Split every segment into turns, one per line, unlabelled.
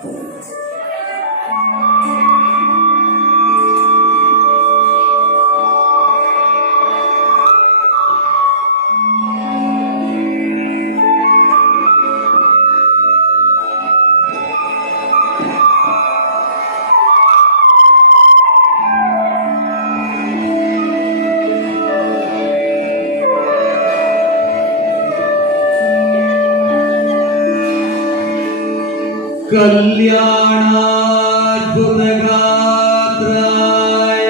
すげえ! കല്യാണാത്ഭുതഗാത്രായ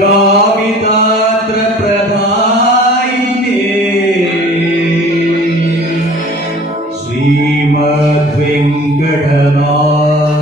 കാവിതാത്ര പ്രധായിനേ Shrimad വെങ്കടനാഥ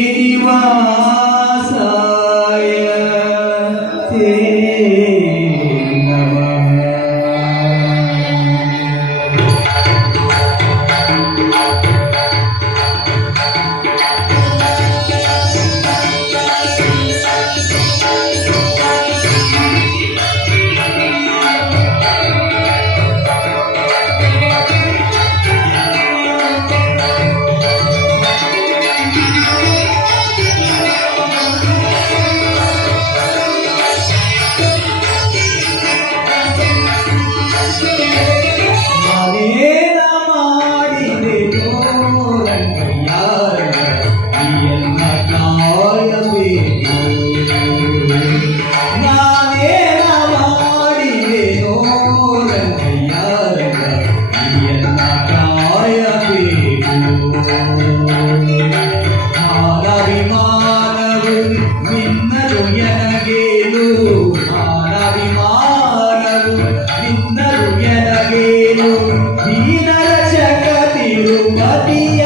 be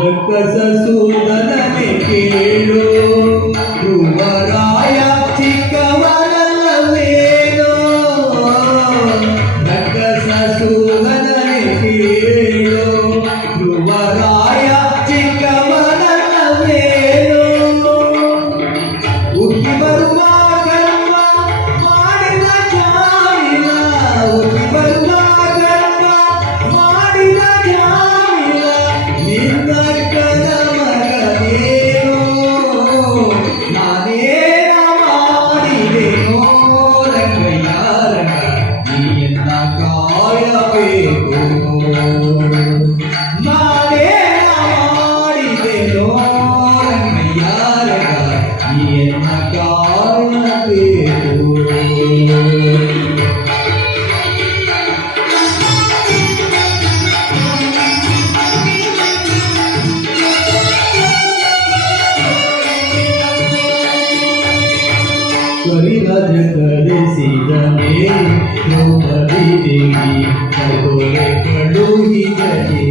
ಲಕ್ಕಸ ಸೂದನಕ್ಕೆ ಕೇಳು ದೇವಿ ಕರ್ಕೋಲೆ ಕಳುಹಿದಳೆ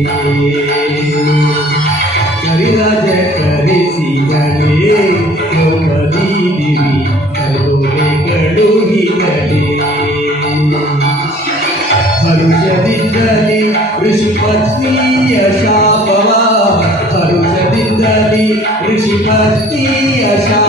ಕರಿರಾಜ ಕರೆಸಿದಳೆ ದ್ರೌಪದಿ ದೇವಿ ಕರ್ಕೋಲೆ ಕಳುಹಿದಳೆ ಹರುಷದಿದ್ದಲ್ಲಿ ಋಷಿಪತ್ನಿಯ ಶಾಪವ ಹರುಷದಿದ್ದಲ್ಲಿ ಋಷಿಪತ್ನಿಯ ಶಾಪ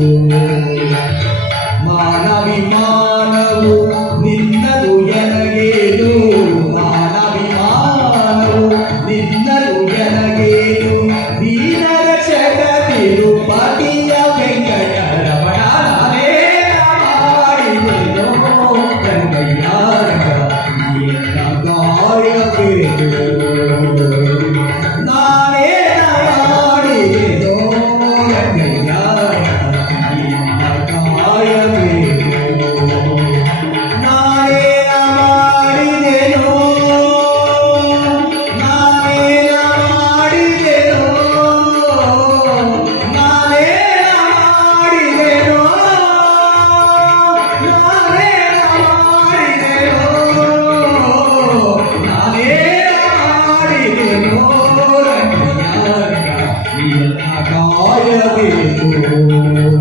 الحكايا بيكون